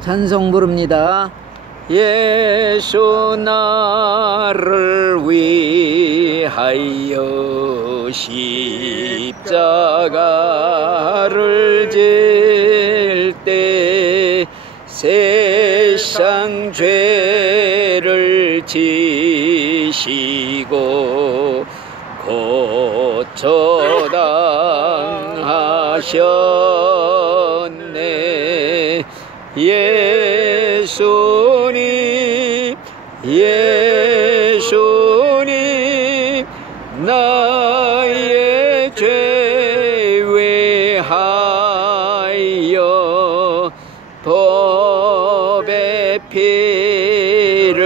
찬송 부릅니다. 예수 나를 위하여 십자가를 질 때 세상 죄를 지시고 고쳐당하셨네. 예수님 나의 죄 위하여 법의 피를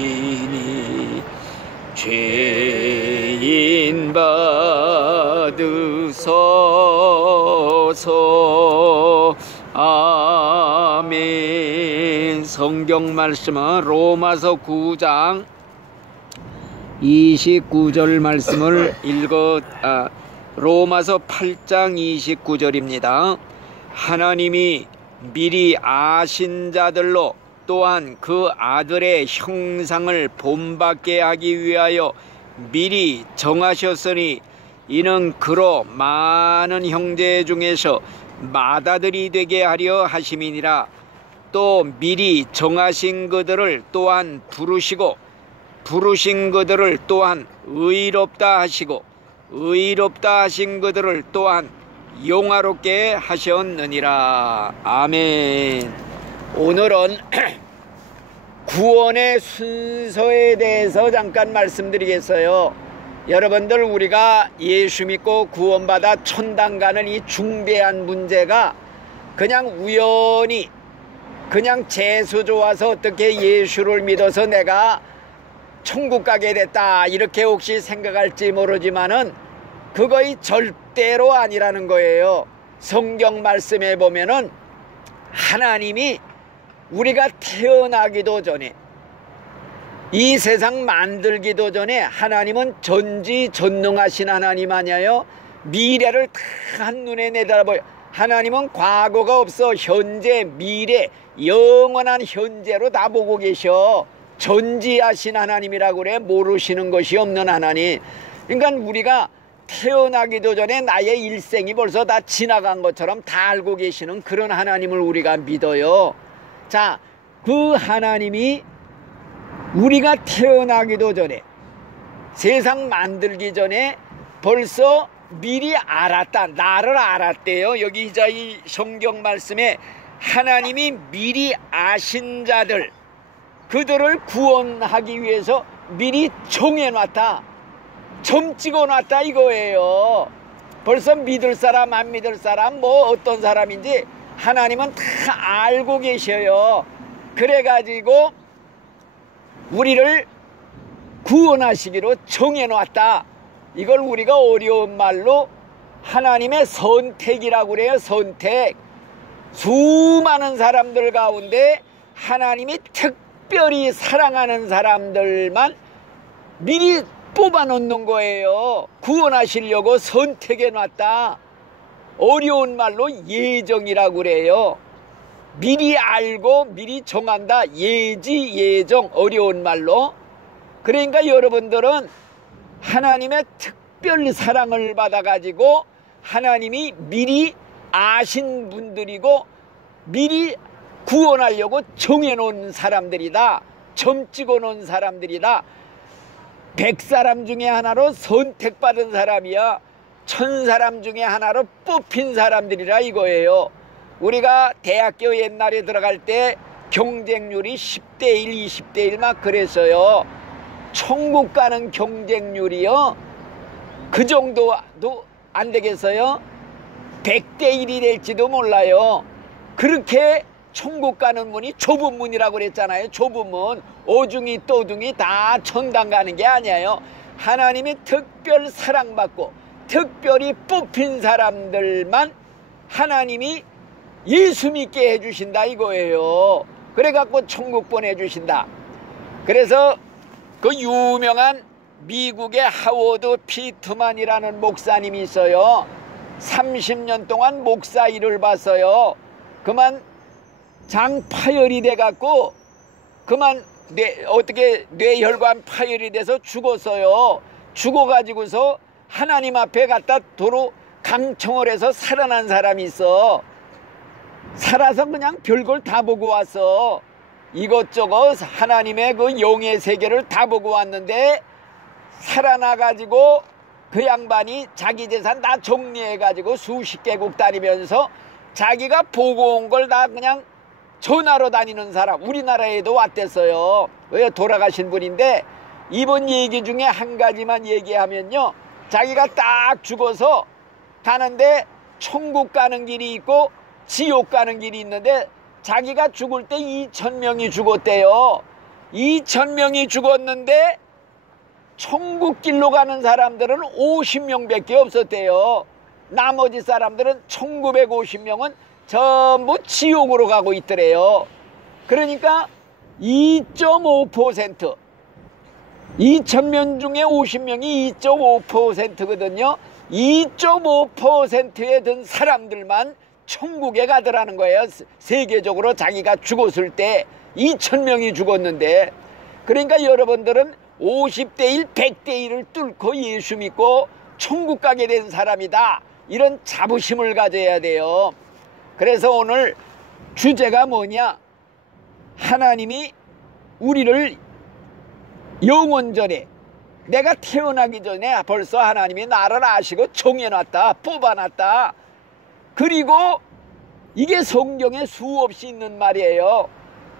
흘리니 죄인 받으소서. 아멘. 성경 말씀은 로마서 9장 29절 말씀을 로마서 8장 29절입니다. 하나님이 미리 아신 자들로 또한 그 아들의 형상을 본받게 하기 위하여 미리 정하셨으니 이는 그로 많은 형제 중에서 맏아들이 되게 하려 하심이니라. 또 미리 정하신 그들을 또한 부르시고 부르신 그들을 또한 의롭다 하시고 의롭다 하신 그들을 또한 용화롭게 하셨느니라. 아멘. 오늘은 구원의 순서에 대해서 잠깐 말씀드리겠어요. 여러분들, 우리가 예수 믿고 구원받아 천당 가는 이 중대한 문제가 그냥 우연히 그냥 재수 좋아서 어떻게 예수를 믿어서 내가 천국 가게 됐다 이렇게 혹시 생각할지 모르지만은 그거이 절대로 아니라는 거예요. 성경 말씀에 보면은 하나님이 우리가 태어나기도 전에, 이 세상 만들기도 전에 하나님은 전지전능하신 하나님 아니에요? 미래를 다 한눈에 내다보여. 하나님은 과거가 없어. 현재, 미래, 영원한 현재로 다 보고 계셔. 전지하신 하나님이라고 그래. 모르시는 것이 없는 하나님. 그러니까 우리가 태어나기도 전에 나의 일생이 벌써 다 지나간 것처럼 다 알고 계시는 그런 하나님을 우리가 믿어요. 자, 그 하나님이 우리가 태어나기도 전에, 세상 만들기 전에 벌써 미리 알았다. 나를 알았대요. 여기 이 성경 말씀에 하나님이 미리 아신 자들, 그들을 구원하기 위해서 미리 정해놨다. 점 찍어놨다 이거예요. 벌써 믿을 사람 안 믿을 사람 뭐 어떤 사람인지 하나님은 다 알고 계셔요. 그래가지고 우리를 구원하시기로 정해놨다. 이걸 우리가 어려운 말로 하나님의 선택이라고 그래요. 선택. 수많은 사람들 가운데 하나님이 특별히 사랑하는 사람들만 미리 뽑아놓는 거예요. 구원하시려고 선택해놨다. 어려운 말로 예정이라고 그래요. 미리 알고 미리 정한다. 예지, 예정. 어려운 말로. 그러니까 여러분들은 하나님의 특별 사랑을 받아가지고 하나님이 미리 아신 분들이고 미리 구원하려고 정해놓은 사람들이다. 점 찍어놓은 사람들이다. 100사람 중에 하나로 선택받은 사람이야. 1000사람 중에 하나로 뽑힌 사람들이라 이거예요. 우리가 대학교 옛날에 들어갈 때 경쟁률이 10대1, 20대1 막 그랬어요. 천국 가는 경쟁률이요, 그 정도도 안 되겠어요? 100대1이 될지도 몰라요. 그렇게 천국 가는 문이 좁은 문이라고 그랬잖아요. 좁은 문. 오중이 또둥이 다 천당 가는 게 아니에요. 하나님이 특별 사랑받고 특별히 뽑힌 사람들만 하나님이 예수 믿게 해주신다 이거예요. 그래갖고 천국 보내주신다. 그래서 그 유명한 미국의 하워드 피트만이라는 목사님이 있어요. 30년 동안 목사 일을 봤어요. 그만 장파열이 돼갖고 그만 뇌혈관 파열이 돼서 죽었어요. 죽어가지고서 하나님 앞에 갖다 도로 강청을 해서 살아난 사람이 있어. 살아서 그냥 별걸 다 보고 왔어. 이것저것 하나님의 그 영의 세계를 다 보고 왔는데 살아나가지고 그 양반이 자기 재산 다 정리해가지고 수십 개국 다니면서 자기가 보고 온 걸 다 그냥 전하러 다니는 사람, 우리나라에도 왔댔어요. 왜 돌아가신 분인데 이번 얘기 중에 한 가지만 얘기하면요, 자기가 딱 죽어서 가는데 천국 가는 길이 있고 지옥 가는 길이 있는데 자기가 죽을 때 2,000명이 죽었대요. 2,000명이 죽었는데 천국 길로 가는 사람들은 50명밖에 없었대요. 나머지 사람들은 1950명은 전부 지옥으로 가고 있더래요. 그러니까 2.5% 2,000명 중에 50명이 2.5%거든요. 2.5%에 든 사람들만 천국에 가더라는 거예요. 세계적으로 자기가 죽었을 때 2,000명이 죽었는데, 그러니까 여러분들은 50대 1, 100대 1을 뚫고 예수 믿고 천국 가게 된 사람이다, 이런 자부심을 가져야 돼요. 그래서 오늘 주제가 뭐냐, 하나님이 우리를 영원전에, 내가 태어나기 전에 벌써 하나님이 나를 아시고 정해놨다, 뽑아놨다. 그리고 이게 성경에 수없이 있는 말이에요.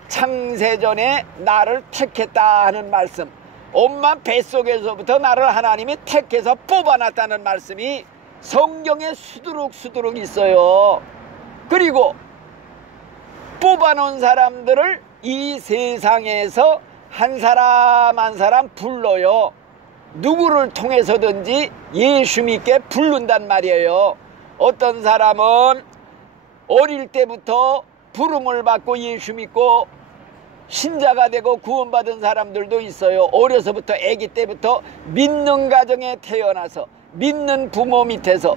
창세전에 나를 택했다 하는 말씀, 엄마 뱃속에서부터 나를 하나님이 택해서 뽑아놨다는 말씀이 성경에 수두룩 있어요. 그리고 뽑아놓은 사람들을 이 세상에서 한 사람 한 사람 불러요. 누구를 통해서든지 예수 믿게 부른단 말이에요. 어떤 사람은 어릴 때부터 부름을 받고 예수 믿고 신자가 되고 구원받은 사람들도 있어요. 어려서부터 아기 때부터 믿는 가정에 태어나서 믿는 부모 밑에서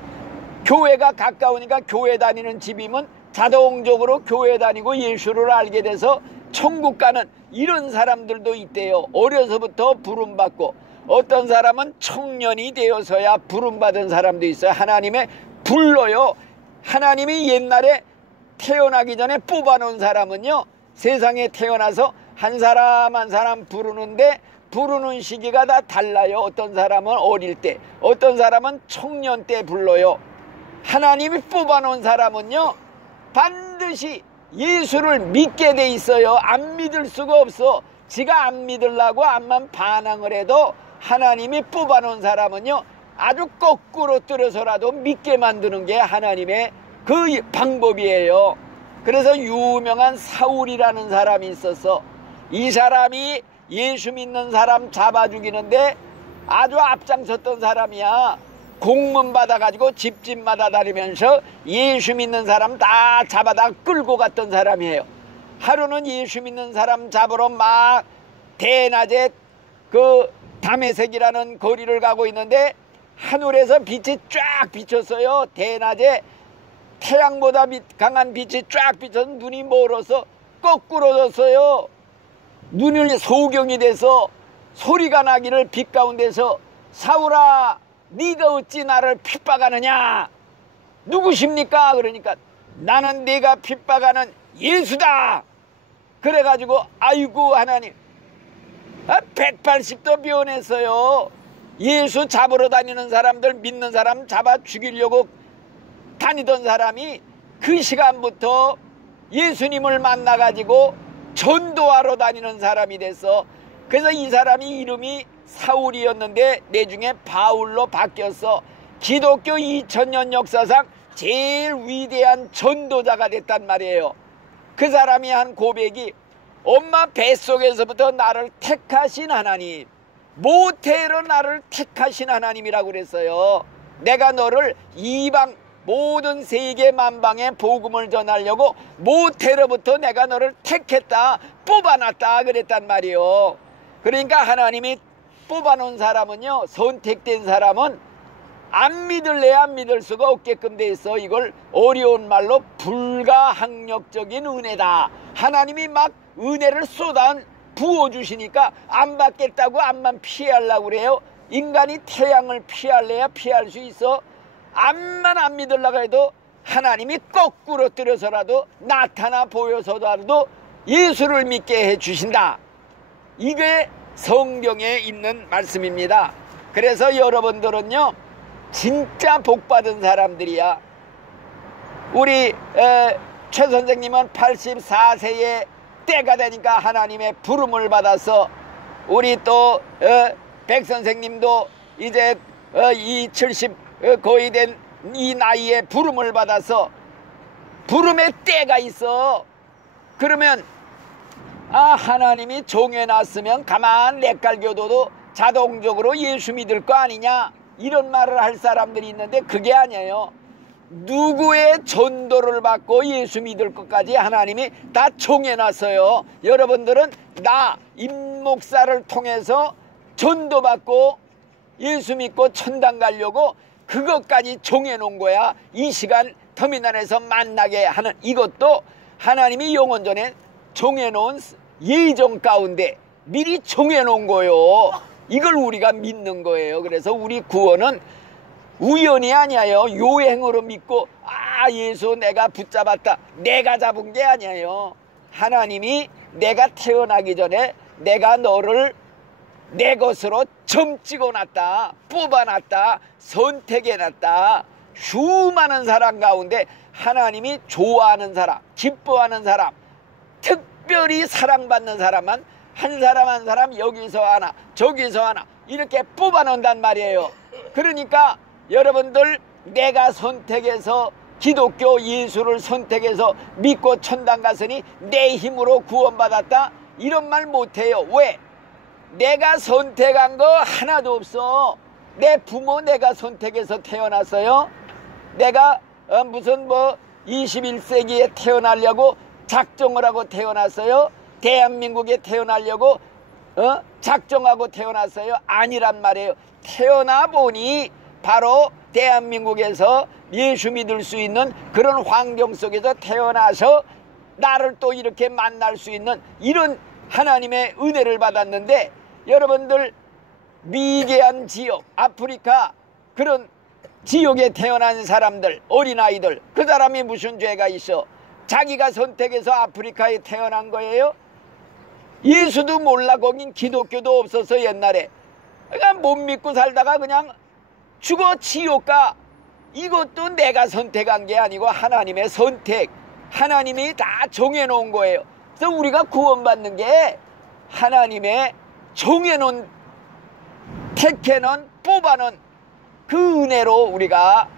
교회가 가까우니까 교회 다니는 집이면 자동적으로 교회 다니고 예수를 알게 돼서 천국 가는 이런 사람들도 있대요. 어려서부터 부름받고, 어떤 사람은 청년이 되어서야 부름받은 사람도 있어요. 하나님의 불러요. 하나님이 옛날에 태어나기 전에 뽑아놓은 사람은요, 세상에 태어나서 한 사람 한 사람 부르는데 부르는 시기가 다 달라요. 어떤 사람은 어릴 때, 어떤 사람은 청년 때 불러요. 하나님이 뽑아놓은 사람은요, 반드시 예수를 믿게 돼 있어요. 안 믿을 수가 없어. 지가 안 믿으려고 암만 반항을 해도 하나님이 뽑아놓은 사람은요, 아주 거꾸로 들어서라도 믿게 만드는 게 하나님의 그 방법이에요. 그래서 유명한 사울이라는 사람이 있어서 이 사람이 예수 믿는 사람 잡아 죽이는데 아주 앞장섰던 사람이야. 공문 받아가지고 집집마다 다니면서 예수 믿는 사람 다 잡아다 끌고 갔던 사람이에요. 하루는 예수 믿는 사람 잡으러 막 대낮에 그 다메섹이라는 거리를 가고 있는데 하늘에서 빛이 쫙 비쳤어요. 대낮에 태양보다 강한 빛이 쫙 비쳐서 눈이 멀어서 거꾸로 졌어요. 눈이 소경이 돼서 소리가 나기를 빛 가운데서, 사울아 네가 어찌 나를 핍박하느냐, 누구십니까? 그러니까 나는 네가 핍박하는 예수다. 그래가지고 아이고 하나님, 180도 변했어요. 예수 잡으러 다니는 사람들, 믿는 사람 잡아 죽이려고 다니던 사람이 그 시간부터 예수님을 만나가지고 전도하러 다니는 사람이 됐어. 그래서 이 사람이 이름이 사울이었는데 내중에 바울로 바뀌었어. 기독교 2000년 역사상 제일 위대한 전도자가 됐단 말이에요. 그 사람이 한 고백이, 엄마 뱃속에서부터 나를 택하신 하나님, 모태로 나를 택하신 하나님이라고 그랬어요. 내가 너를 이방 모든 세계 만방에 복음을 전하려고 모태로부터 내가 너를 택했다, 뽑아놨다 그랬단 말이에요. 그러니까 하나님이 뽑아놓은 사람은요, 선택된 사람은 안 믿을래 안 믿을 수가 없게끔 돼 있어. 이걸 어려운 말로 불가항력적인 은혜다. 하나님이 막 은혜를 쏟아 부어주시니까 안 받겠다고 암만 피하려고 그래요. 인간이 태양을 피할래야 피할 수 있어. 암만 안 믿으려고 해도 하나님이 거꾸로 들여서라도 나타나 보여서라도 예수를 믿게 해주신다. 이게 성경에 있는 말씀입니다. 그래서 여러분들은요 진짜 복받은 사람들이야. 우리 최 선생님은 84세의 때가 되니까 하나님의 부름을 받아서, 우리 또 백 선생님도 이제 이 70 거의 된 이 나이에 부름을 받아서 부름의 때가 있어. 그러면 하나님이 정해놨으면 가만 내깔겨둬도 자동적으로 예수 믿을 거 아니냐, 이런 말을 할 사람들이 있는데 그게 아니에요. 누구의 전도를 받고 예수 믿을 것까지 하나님이 다 정해놨어요. 여러분들은 나 임목사를 통해서 전도받고 예수 믿고 천당 가려고 그것까지 정해놓은 거야. 이 시간 터미널에서 만나게 하는 이것도 하나님이 영원 전에 정해놓은 예정 가운데 미리 정해놓은 거예요. 이걸 우리가 믿는 거예요. 그래서 우리 구원은 우연이 아니에요. 요행으로 믿고 예수 내가 붙잡았다, 내가 잡은 게 아니에요. 하나님이 내가 태어나기 전에 내가 너를 내 것으로 점 찍어놨다, 뽑아놨다, 선택해놨다. 수많은 사람 가운데 하나님이 좋아하는 사람, 기뻐하는 사람, 특별히 사랑받는 사람만 한 사람 한 사람 여기서 하나 저기서 하나 이렇게 뽑아놓는단 말이에요. 그러니까 여러분들 내가 선택해서 기독교 예수를 선택해서 믿고 천당 갔으니 내 힘으로 구원받았다, 이런 말 못해요. 왜? 내가 선택한 거 하나도 없어. 내 부모 내가 선택해서 태어났어요. 내가 무슨 21세기에 태어나려고 작정을 하고 태어났어요. 대한민국에 태어나려고 작정하고 태어났어요. 아니란 말이에요. 태어나 보니 바로 대한민국에서 예수 믿을 수 있는 그런 환경 속에서 태어나서 나를 또 이렇게 만날 수 있는 이런 하나님의 은혜를 받았는데, 여러분들 미개한 지역, 아프리카 그런 지역에 태어난 사람들, 어린아이들, 그 사람이 무슨 죄가 있어? 자기가 선택해서 아프리카에 태어난 거예요? 예수도 몰라. 거긴 기독교도 없어서 옛날에 그냥 못 믿고 살다가 그냥 죽어 지옥 가. 이것도 내가 선택한 게 아니고 하나님의 선택, 하나님이 다 정해놓은 거예요. 그래서 우리가 구원받는 게 하나님의 정해놓은, 택해놓은, 뽑아놓은 그 은혜로 우리가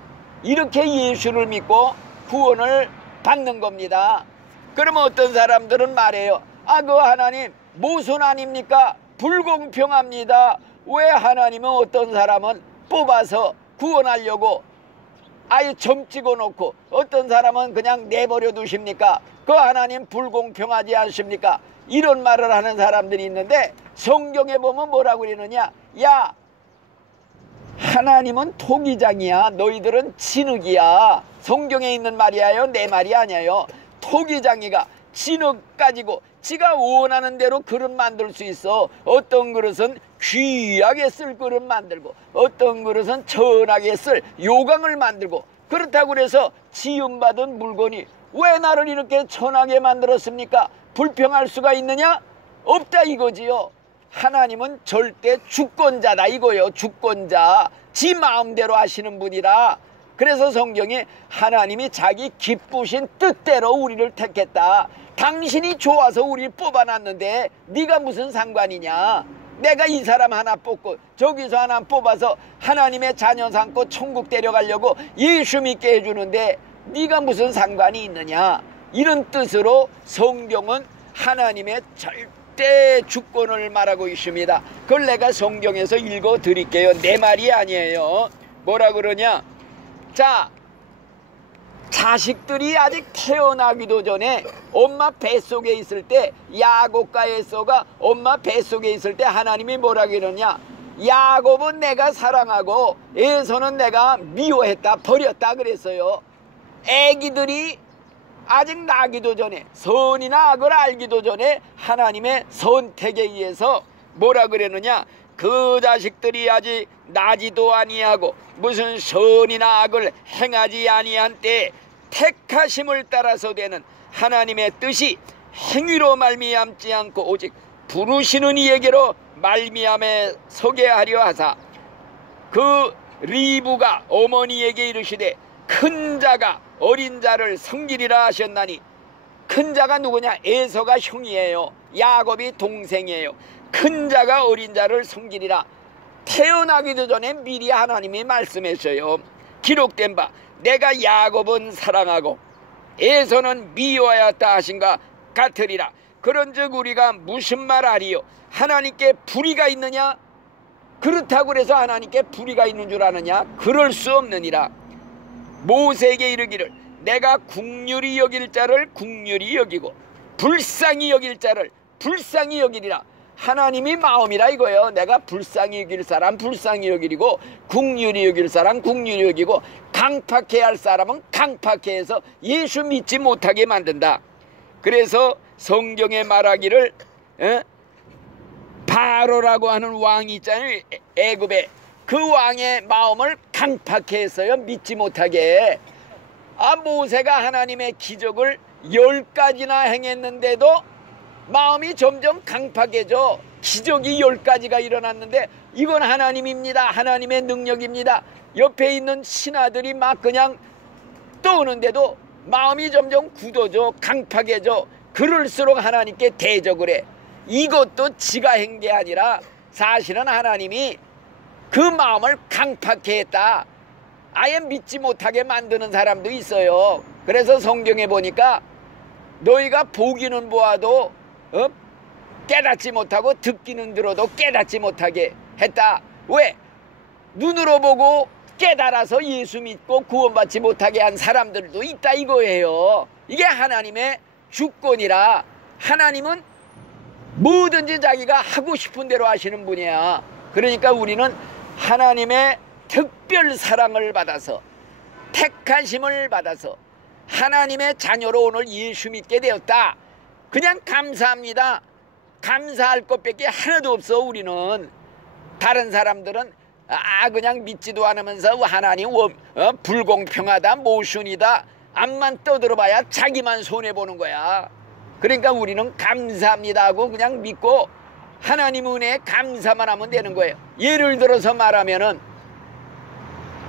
이렇게 예수를 믿고 구원을 받는 겁니다. 그러면 어떤 사람들은 말해요. 그 하나님 모순 아닙니까? 불공평합니다. 왜 하나님은 어떤 사람은 뽑아서 구원하려고 아예 점 찍어놓고 어떤 사람은 그냥 내버려 두십니까? 그 하나님 불공평하지 않습니까? 이런 말을 하는 사람들이 있는데, 성경에 보면 뭐라고 그러느냐? 야, 하나님은 토기장이야. 너희들은 진흙이야. 성경에 있는 말이에요. 내 말이 아니에요. 토기장이가 진흙 가지고 지가 원하는 대로 그릇 만들 수 있어. 어떤 그릇은 귀하게 쓸 그릇 만들고, 어떤 그릇은 천하게 쓸 요강을 만들고, 그렇다고 그래서 지음받은 물건이 왜 나를 이렇게 천하게 만들었습니까? 불평할 수가 있느냐? 없다 이거지요. 하나님은 절대 주권자다 이거예요. 주권자, 지 마음대로 하시는 분이라. 그래서 성경에 하나님이 자기 기쁘신 뜻대로 우리를 택했다. 당신이 좋아서 우리를 뽑아놨는데 네가 무슨 상관이냐? 내가 이 사람 하나 뽑고 저기서 하나 뽑아서 하나님의 자녀 삼고 천국 데려가려고 예수 믿게 해주는데 네가 무슨 상관이 있느냐? 이런 뜻으로 성경은 하나님의 절대 주권을 말하고 있습니다. 그걸 내가 성경에서 읽어 드릴게요. 내 말이 아니에요. 뭐라 그러냐? 자, 자식들이 아직 태어나기도 전에 엄마 뱃속에 있을 때, 야곱과 에서가 엄마 뱃속에 있을 때 하나님이 뭐라 그러냐? 야곱은 내가 사랑하고 에서는 내가 미워했다, 버렸다 그랬어요. 애기들이 아직 나기도 전에, 선이나 악을 알기도 전에 하나님의 선택에 의해서 뭐라 그랬느냐, 그 자식들이 아직 나지도 아니하고 무슨 선이나 악을 행하지 아니한 때에 택하심을 따라서 되는 하나님의 뜻이 행위로 말미암지 않고 오직 부르시는 이에게로 말미암에 서게 하려 하사, 그 리브가 어머니에게 이르시되 큰 자가 어린 자를 섬기리라 하셨나니, 큰 자가 누구냐? 에서가 형이에요. 야곱이 동생이에요. 큰 자가 어린 자를 섬기리라. 태어나기도 전에 미리 하나님이 말씀했어요. 기록된 바 내가 야곱은 사랑하고 에서는 미워하였다 하신가 같으리라. 그런즉 우리가 무슨 말 하리요? 하나님께 불의가 있느냐? 그렇다고 그래서 하나님께 불의가 있는 줄 아느냐? 그럴 수 없느니라. 모세에게 이르기를 내가 긍휼히 여길 자를 긍휼히 여기고 불쌍히 여길 자를 불쌍히 여기리라. 하나님이 마음이라 이거예요. 내가 불쌍히 여길 사람 불쌍히 여기리고 긍휼히 여길 사람 긍휼히 여기고 강팍해 할 사람은 강팍해 해서 예수 믿지 못하게 만든다. 그래서 성경에 말하기를 바로라고 하는 왕이 있잖아요. 애굽에. 그 왕의 마음을 강팍해 했어요. 믿지 못하게. 모세가 하나님의 기적을 10가지나 행했는데도 마음이 점점 강팍해져. 기적이 10가지가 일어났는데 이건 하나님입니다, 하나님의 능력입니다, 옆에 있는 신하들이 막 그냥 떠오는데도 마음이 점점 굳어져, 강팍해져. 그럴수록 하나님께 대적을 해. 이것도 지가 한 게 아니라 사실은 하나님이 그 마음을 강팍해 했다. 아예 믿지 못하게 만드는 사람도 있어요. 그래서 성경에 보니까 너희가 보기는 보아도 깨닫지 못하고 듣기는 들어도 깨닫지 못하게 했다. 왜? 눈으로 보고 깨달아서 예수 믿고 구원받지 못하게 한 사람들도 있다 이거예요. 이게 하나님의 주권이라. 하나님은 뭐든지 자기가 하고 싶은 대로 하시는 분이야. 그러니까 우리는 하나님의 특별 사랑을 받아서 택하심을 받아서 하나님의 자녀로 오늘 예수 믿게 되었다. 그냥 감사합니다. 감사할 것밖에 하나도 없어. 우리는 다른 사람들은 그냥 믿지도 않으면서 하나님 불공평하다 모순이다 앞만 떠들어봐야 자기만 손해보는 거야. 그러니까 우리는 감사합니다 하고 그냥 믿고 하나님 은혜에 감사만 하면 되는 거예요. 예를 들어서 말하면은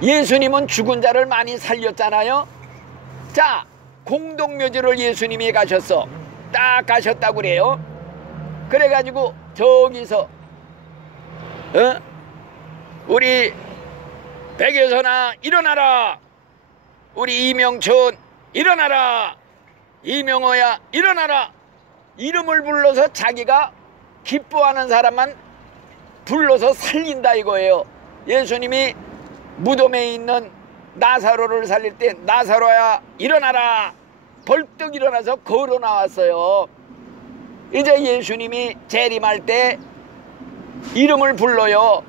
예수님은 죽은 자를 많이 살렸잖아요. 자, 공동묘지를 예수님이 가셨어. 딱 가셨다고 그래요. 그래가지고 저기서 우리 백여선아 일어나라, 우리 이명춘 일어나라, 이명호야 일어나라, 이름을 불러서 자기가 기뻐하는 사람만 불러서 살린다 이거예요. 예수님이 무덤에 있는 나사로를 살릴 때 나사로야 일어나라, 벌떡 일어나서 걸어 나왔어요. 이제 예수님이 재림할 때 이름을 불러요.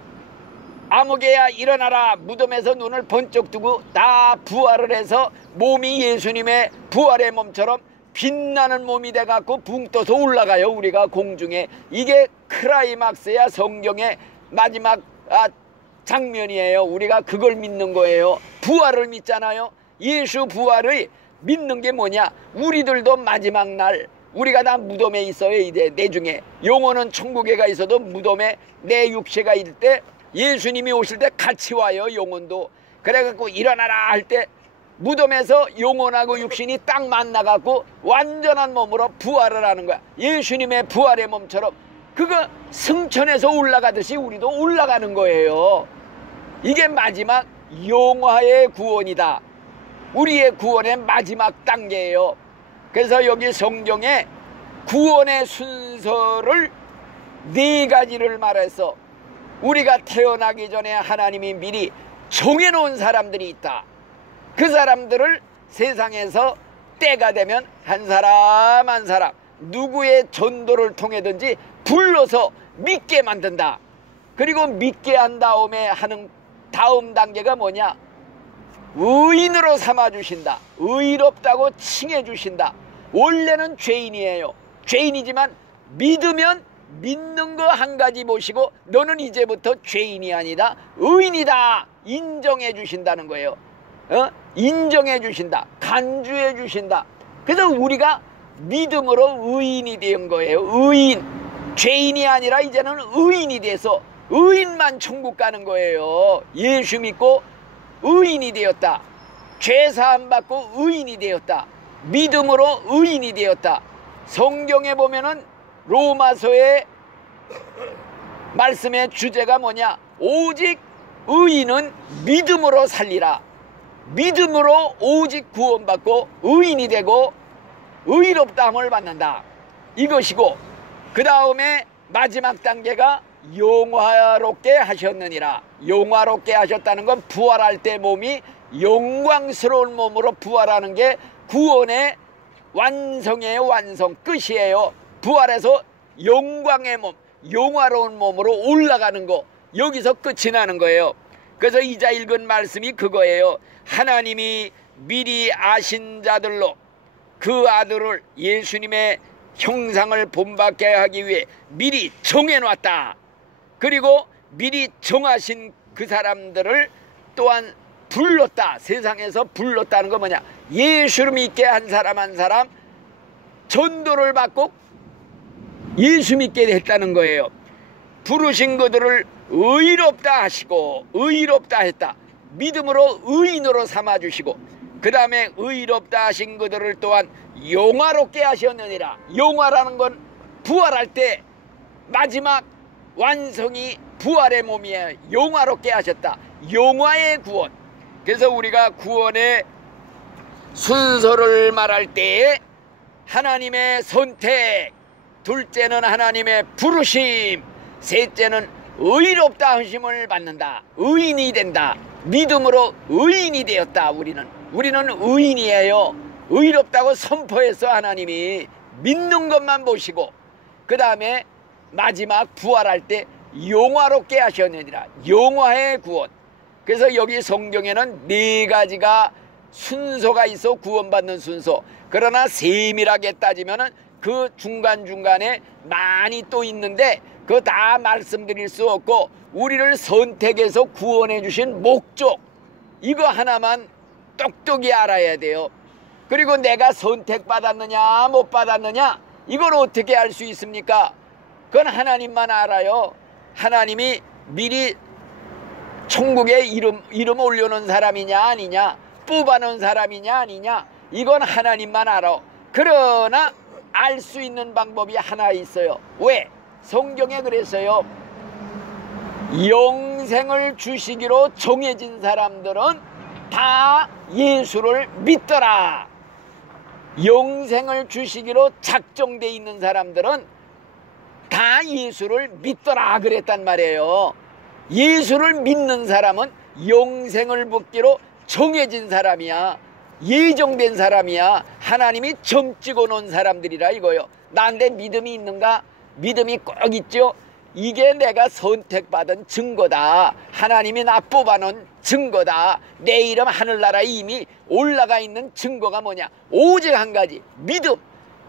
아무개야 일어나라. 무덤에서 눈을 번쩍 뜨고 다 부활을 해서 몸이 예수님의 부활의 몸처럼 빛나는 몸이 돼갖고 붕 떠서 올라가요. 우리가 공중에. 이게 크라이막스야. 성경의 마지막 장면이에요. 우리가 그걸 믿는 거예요. 부활을 믿잖아요. 예수 부활을 믿는 게 뭐냐? 우리들도 마지막 날 우리가 다 무덤에 있어요. 이제 내중에 영혼은 천국에 가 있어도 무덤에 내 육체가 있을 때 예수님이 오실 때 같이 와요. 영혼도. 그래갖고 일어나라 할 때 무덤에서 영혼하고 육신이 딱 만나갖고 완전한 몸으로 부활을 하는 거야. 예수님의 부활의 몸처럼 그거 승천해서 올라가듯이 우리도 올라가는 거예요. 이게 마지막 영화의 구원이다. 우리의 구원의 마지막 단계예요. 그래서 여기 성경에 구원의 순서를 4가지를 말해서 우리가 태어나기 전에 하나님이 미리 정해놓은 사람들이 있다. 그 사람들을 세상에서 때가 되면 한 사람 한 사람 누구의 전도를 통해든지 불러서 믿게 만든다. 그리고 믿게 한 다음에 하는 다음 단계가 뭐냐? 의인으로 삼아주신다. 의롭다고 칭해주신다. 원래는 죄인이에요. 죄인이지만 믿으면 믿는 거 한 가지 보시고 너는 이제부터 죄인이 아니다, 의인이다 인정해 주신다는 거예요. 인정해 주신다. 간주해 주신다. 그래서 우리가 믿음으로 의인이 된 거예요. 의인. 죄인이 아니라 이제는 의인이 돼서 의인만 천국 가는 거예요. 예수 믿고 의인이 되었다. 죄 사함 받고 의인이 되었다. 믿음으로 의인이 되었다. 성경에 보면은 로마서의 말씀의 주제가 뭐냐? 오직 의인은 믿음으로 살리라. 믿음으로 오직 구원받고 의인이 되고 의롭다함을 받는다. 이것이고, 그 다음에 마지막 단계가 영화롭게 하셨느니라. 영화롭게 하셨다는 건 부활할 때 몸이 영광스러운 몸으로 부활하는 게 구원의 완성이에요. 완성, 끝이에요. 부활해서 영광의 몸, 영화로운 몸으로 올라가는 거, 여기서 끝이 나는 거예요. 그래서 이자 읽은 말씀이 그거예요. 하나님이 미리 아신 자들로 그 아들을 예수님의 형상을 본받게 하기 위해 미리 정해놨다. 그리고 미리 정하신 그 사람들을 또한 불렀다. 세상에서 불렀다는 건 뭐냐? 예수를 믿게 한 사람 한 사람 전도를 받고 예수 믿게 했다는 거예요. 부르신 그들을 의롭다 하시고, 의롭다 했다. 믿음으로 의인으로 삼아주시고, 그 다음에 의롭다 하신 그들을 또한 영화롭게 하셨느니라. 영화라는 건 부활할 때 마지막 완성이 부활의 몸이에요. 영화롭게 하셨다. 영화의 구원. 그래서 우리가 구원의 순서를 말할 때에 하나님의 선택, 둘째는 하나님의 부르심, 셋째는 의롭다 하심을 받는다. 의인이 된다. 믿음으로 의인이 되었다. 우리는 의인이에요. 의롭다고 선포해서 하나님이 믿는 것만 보시고, 그 다음에 마지막 부활할 때 영화롭게 하셨느니라. 영화의 구원. 그래서 여기 성경에는 4가지가 순서가 있어. 구원받는 순서. 그러나 세밀하게 따지면은 그 중간중간에 많이 또 있는데 그거 다 말씀드릴 수 없고, 우리를 선택해서 구원해 주신 목적, 이거 하나만 똑똑히 알아야 돼요. 그리고 내가 선택받았느냐 못 받았느냐, 이걸 어떻게 알 수 있습니까? 그건 하나님만 알아요. 하나님이 미리 천국에 이름 올려놓은 사람이냐 아니냐, 뽑아놓은 사람이냐 아니냐, 이건 하나님만 알아. 그러나 알 수 있는 방법이 하나 있어요. 왜? 성경에 그랬어요. 영생을 주시기로 정해진 사람들은 다 예수를 믿더라. 영생을 주시기로 작정돼 있는 사람들은 다 예수를 믿더라 그랬단 말이에요. 예수를 믿는 사람은 영생을 받기로 정해진 사람이야. 예정된 사람이야. 하나님이 점 찍어 놓은 사람들이라 이거요. 나한테 믿음이 있는가? 믿음이 꼭 있죠. 이게 내가 선택받은 증거다. 하나님이 나 뽑아놓은 증거다. 내 이름 하늘나라에 이미 올라가 있는 증거가 뭐냐? 오직 한 가지, 믿음.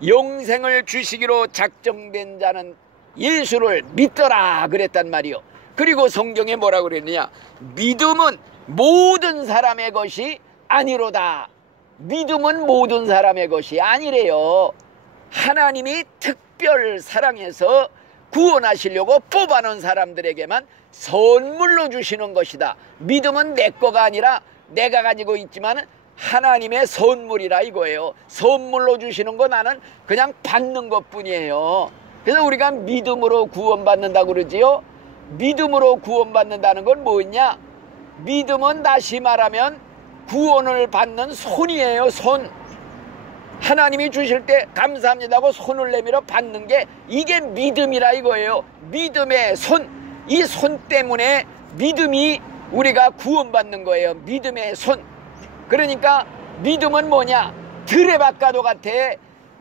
영생을 주시기로 작정된 자는 예수를 믿더라 그랬단 말이요. 그리고 성경에 뭐라고 그랬느냐? 믿음은 모든 사람의 것이 아니로다. 믿음은 모든 사람의 것이 아니래요. 하나님이 특별 사랑해서 구원하시려고 뽑아놓은 사람들에게만 선물로 주시는 것이다. 믿음은 내 거가 아니라 내가 가지고 있지만 하나님의 선물이라 이거예요. 선물로 주시는 거 나는 그냥 받는 것뿐이에요. 그래서 우리가 믿음으로 구원받는다고 그러지요. 믿음으로 구원받는다는 건 뭐냐? 믿음은 다시 말하면 구원을 받는 손이에요. 손. 하나님이 주실 때 감사합니다고 손을 내밀어 받는 게 이게 믿음이라 이거예요. 믿음의 손. 이 손 때문에 믿음이 우리가 구원받는 거예요. 믿음의 손. 그러니까 믿음은 뭐냐? 드레바가도 같아.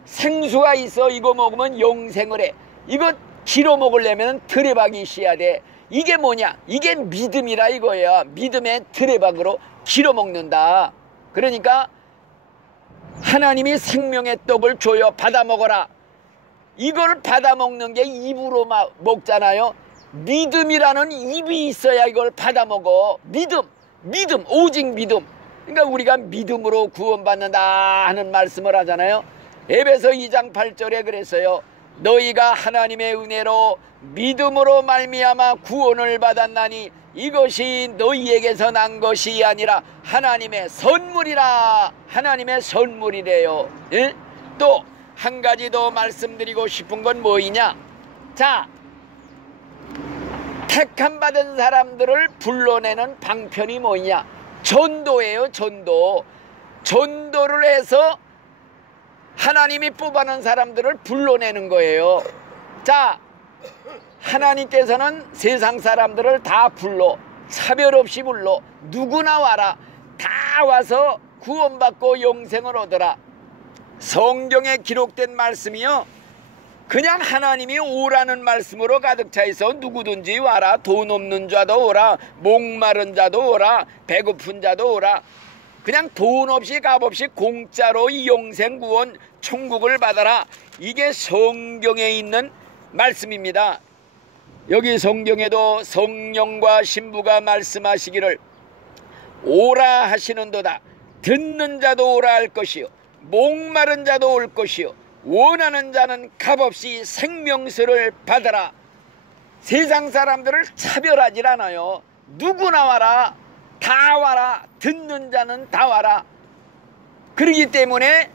생수가 있어. 이거 먹으면 영생을 해. 이거 기로 먹으려면 드레박이 있어야 돼. 이게 뭐냐? 이게 믿음이라 이거예요. 믿음의 드레박으로 길어먹는다. 그러니까 하나님이 생명의 떡을 줘요. 받아 먹어라. 이걸 받아 먹는 게 입으로 먹잖아요. 믿음이라는 입이 있어야 이걸 받아 먹어. 믿음, 오직 믿음. 그러니까 우리가 믿음으로 구원받는다 하는 말씀을 하잖아요. 에베소 2장 8절에 그랬어요. 너희가 하나님의 은혜로 믿음으로 말미암아 구원을 받았나니 이것이 너희에게서 난 것이 아니라 하나님의 선물이라. 하나님의 선물이래요. 예? 또 한 가지 더 말씀드리고 싶은 건 뭐이냐? 자, 택함 받은 사람들을 불러내는 방편이 뭐냐? 전도예요. 전도를 해서 하나님이 뽑아낸 사람들을 불러내는 거예요. 자, 하나님께서는 세상 사람들을 다 불러, 차별 없이 불러. 누구나 와라. 다 와서 구원받고 영생을 얻어라. 성경에 기록된 말씀이요, 그냥 하나님이 오라는 말씀으로 가득 차 있어. 누구든지 와라. 돈 없는 자도 오라, 목마른 자도 오라, 배고픈 자도 오라. 그냥 돈 없이 값 없이 공짜로 이 영생 구원 천국을 받아라. 이게 성경에 있는 말씀입니다. 여기 성경에도 성령과 신부가 말씀하시기를 오라 하시는도다. 듣는 자도 오라 할 것이요, 목마른 자도 올 것이요, 원하는 자는 값없이 생명수를 받아라. 세상 사람들을 차별하질 않아요. 누구나 와라. 다 와라. 듣는 자는 다 와라. 그렇기 때문에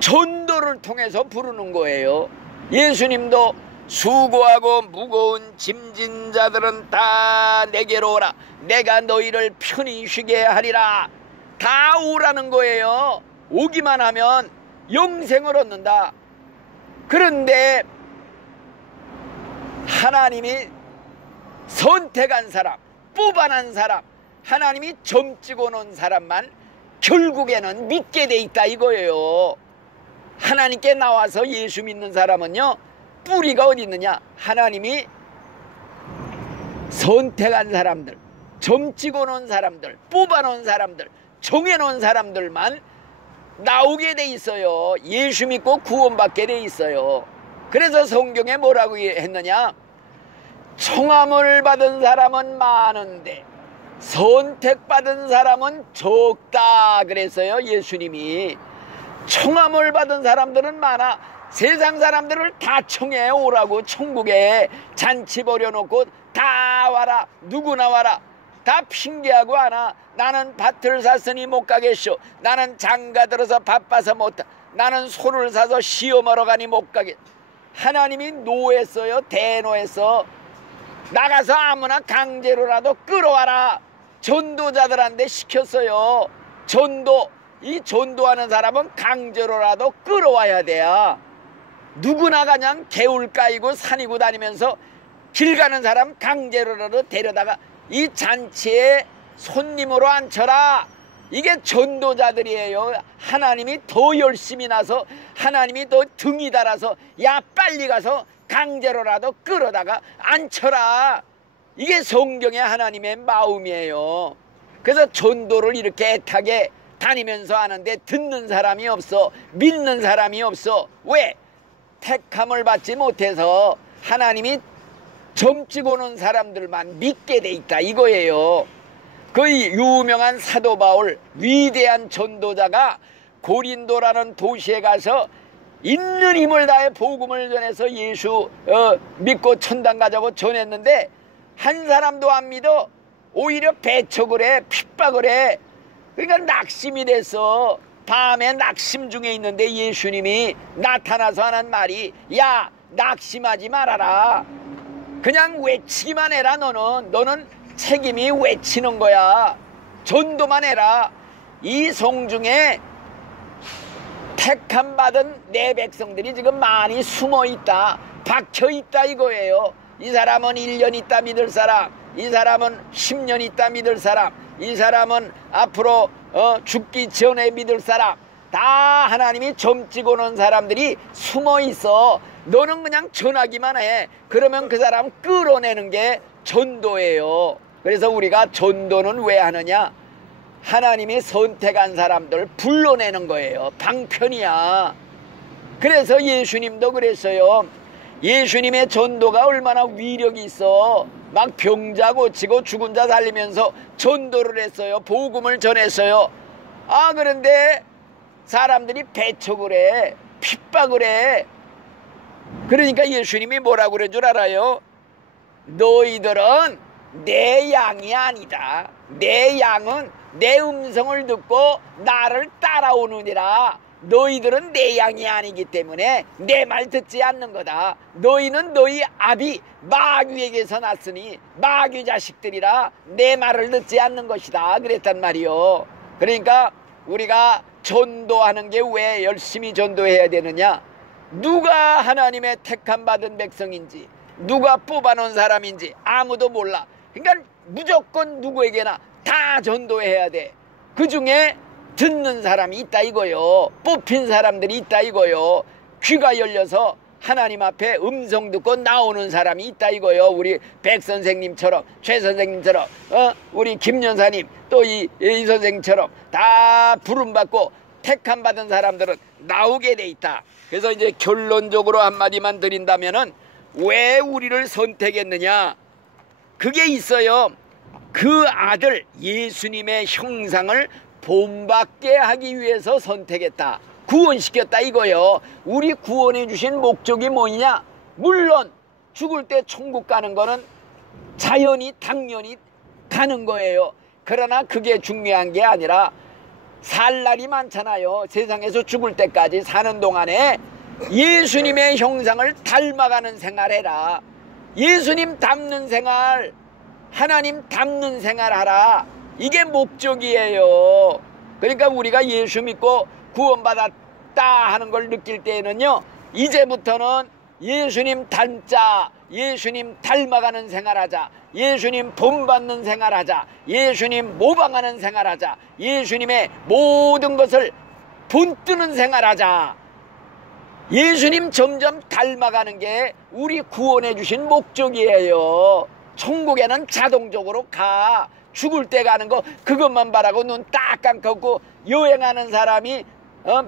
전도를 통해서 부르는 거예요. 예수님도 수고하고 무거운 짐진 자들은 다 내게로 오라. 내가 너희를 편히 쉬게 하리라. 다 오라는 거예요. 오기만 하면 영생을 얻는다. 그런데 하나님이 선택한 사람, 뽑아낸 사람, 하나님이 점 찍어놓은 사람만 결국에는 믿게 돼 있다 이거예요. 하나님께 나와서 예수 믿는 사람은요, 뿌리가 어디 있느냐? 하나님이 선택한 사람들, 점 찍어놓은 사람들, 뽑아놓은 사람들, 정해놓은 사람들만 나오게 돼 있어요. 예수 믿고 구원받게 돼 있어요. 그래서 성경에 뭐라고 했느냐? 청함을 받은 사람은 많은데 선택받은 사람은 적다 그랬어요. 예수님이. 청함을 받은 사람들은 많아. 세상 사람들을 다 청해 오라고. 천국에 잔치 벌여놓고 다 와라. 누구나 와라. 다 핑계하고 하나. 나는 밭을 샀으니 못 가겠쇼. 나는 장가 들어서 바빠서 못가. 나는 소를 사서 시험하러 가니 못 가겠. 하나님이 노했어요. 대노했어. 나가서 아무나 강제로라도 끌어와라. 전도자들한테 시켰어요. 이 전도하는 사람은 강제로라도 끌어와야 돼요. 누구나 그냥 개울 까이고 산이고 다니면서 길 가는 사람 강제로라도 데려다가 이 잔치에 손님으로 앉혀라. 이게 전도자들이에요. 하나님이 더 열심히 나서, 하나님이 더 등이 달아서 야 빨리 가서 강제로라도 끌어다가 앉혀라. 이게 성경의 하나님의 마음이에요. 그래서 전도를 이렇게 애타게 다니면서 하는데 듣는 사람이 없어. 믿는 사람이 없어. 왜? 택함을 받지 못해서 하나님이 점 찍어놓은 사람들만 믿게 돼 있다 이거예요. 그 유명한 사도 바울, 위대한 전도자가 고린도라는 도시에 가서 있는 힘을 다해 복음을 전해서 예수 믿고 천당 가자고 전했는데 한 사람도 안 믿어. 오히려 배척을 해, 핍박을 해. 그러니까 낙심이 됐어. 밤에 낙심 중에 있는데 예수님이 나타나서 하는 말이 야 낙심하지 말아라. 그냥 외치기만 해라. 너는 책임이 외치는 거야. 전도만 해라. 이 성중에 택함 받은 내 백성들이 지금 많이 숨어 있다, 박혀 있다 이거예요. 이 사람은 1년 있다 믿을 사람, 이 사람은 10년 있다 믿을 사람, 이 사람은 앞으로 죽기 전에 믿을 사람. 다 하나님이 점 찍어 놓은 사람들이 숨어 있어. 너는 그냥 전하기만 해. 그러면 그 사람 끌어내는 게 전도예요. 그래서 우리가 전도는 왜 하느냐? 하나님이 선택한 사람들 불러내는 거예요. 방편이야. 그래서 예수님도 그랬어요. 예수님의 전도가 얼마나 위력이 있어. 막 병자 고치고 죽은 자 살리면서 전도를 했어요. 복음을 전했어요. 아, 그런데 사람들이 배척을 해. 핍박을 해. 그러니까 예수님이 뭐라고 그런 줄 알아요? 너희들은 내 양이 아니다. 내 양은 내 음성을 듣고 나를 따라오느니라. 너희들은 내 양이 아니기 때문에 내 말 듣지 않는 거다. 너희는 너희 아비 마귀에게서 났으니 마귀 자식들이라 내 말을 듣지 않는 것이다. 그랬단 말이요. 그러니까 우리가 전도하는 게 왜 열심히 전도해야 되느냐? 누가 하나님의 택함 받은 백성인지, 누가 뽑아놓은 사람인지 아무도 몰라. 그러니까 무조건 누구에게나 다 전도해야 돼. 그 중에 듣는 사람이 있다 이거요. 뽑힌 사람들이 있다 이거요. 귀가 열려서 하나님 앞에 음성 듣고 나오는 사람이 있다 이거요. 우리 백 선생님처럼, 최 선생님처럼, 우리 김 여사님, 또 이 선생님처럼 다 부름받고 택함 받은 사람들은 나오게 돼 있다. 그래서 이제 결론적으로 한마디만 드린다면은 왜 우리를 선택했느냐? 그게 있어요. 그 아들 예수님의 형상을 본받게 하기 위해서 선택했다. 구원시켰다 이거요. 우리 구원해 주신 목적이 뭐냐? 물론 죽을 때 천국 가는 거는 자연히 당연히 가는 거예요. 그러나 그게 중요한 게 아니라 살 날이 많잖아요. 세상에서 죽을 때까지 사는 동안에 예수님의 형상을 닮아가는 생활해라. 예수님 닮는 생활, 하나님 닮는 생활 하라. 이게 목적이에요. 그러니까 우리가 예수 믿고 구원받았다 하는 걸 느낄 때에는요, 이제부터는 예수님 닮자, 예수님 닮아가는 생활하자, 예수님 본받는 생활하자, 예수님 모방하는 생활하자, 예수님의 모든 것을 본뜨는 생활하자. 예수님 점점 닮아가는 게 우리 구원해 주신 목적이에요. 천국에는 자동적으로 가. 죽을 때 가는 거 그것만 바라고 눈 딱 감고 여행하는 사람이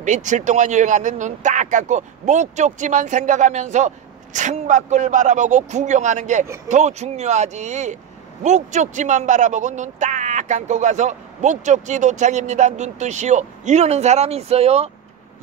며칠 동안 여행하는 눈 딱 감고 목적지만 생각하면서 창밖을 바라보고 구경하는 게 더 중요하지. 목적지만 바라보고 눈 딱 감고 가서 목적지 도착입니다 눈 뜨시오 이러는 사람이 있어요?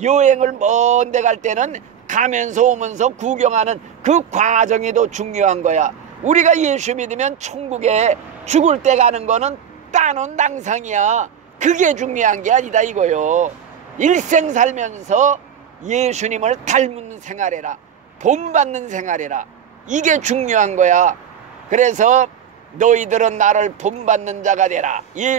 여행을 먼 데 갈 때는 가면서 오면서 구경하는 그 과정이 더 중요한 거야. 우리가 예수 믿으면 천국에 죽을 때 가는 거는 따놓은 낭상이야. 그게 중요한 게 아니다 이거요. 일생 살면서 예수님을 닮은 생활해라. 본받는 생활해라. 이게 중요한 거야. 그래서 너희들은 나를 본받는 자가 되라. 예수